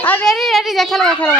Ready ready जा खेलो खेलो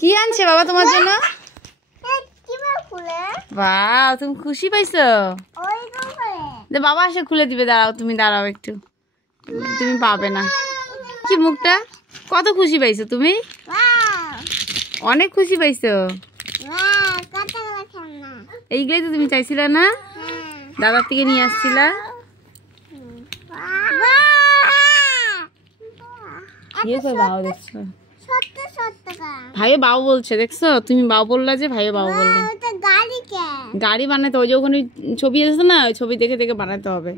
কি আনছে বাবা তোমার জন্য? বাহ, তুমি খুশি পাইছো? বাবা এসে খুলে দিবে, দাঁড়াও তুমি, দাঁড়াও একটু, তুমি পাবে না। কি মুখটা, কত খুশি পাইছো তুমি? অনেক খুশি পাইছো। এইগুলাই তো তুমি চাইছিলা না? দাদার থেকে নিয়ে আসছিলা। বাবা দেখছো, ভাইও বাবু বলছে, দেখছো তুমি বাবু বললা যে, ভাইও বাবু বললে। গাড়ি বানাতে, ওই যে ওখানে ছবি আছে না, ওই ছবি দেখে দেখে বানাতে হবে।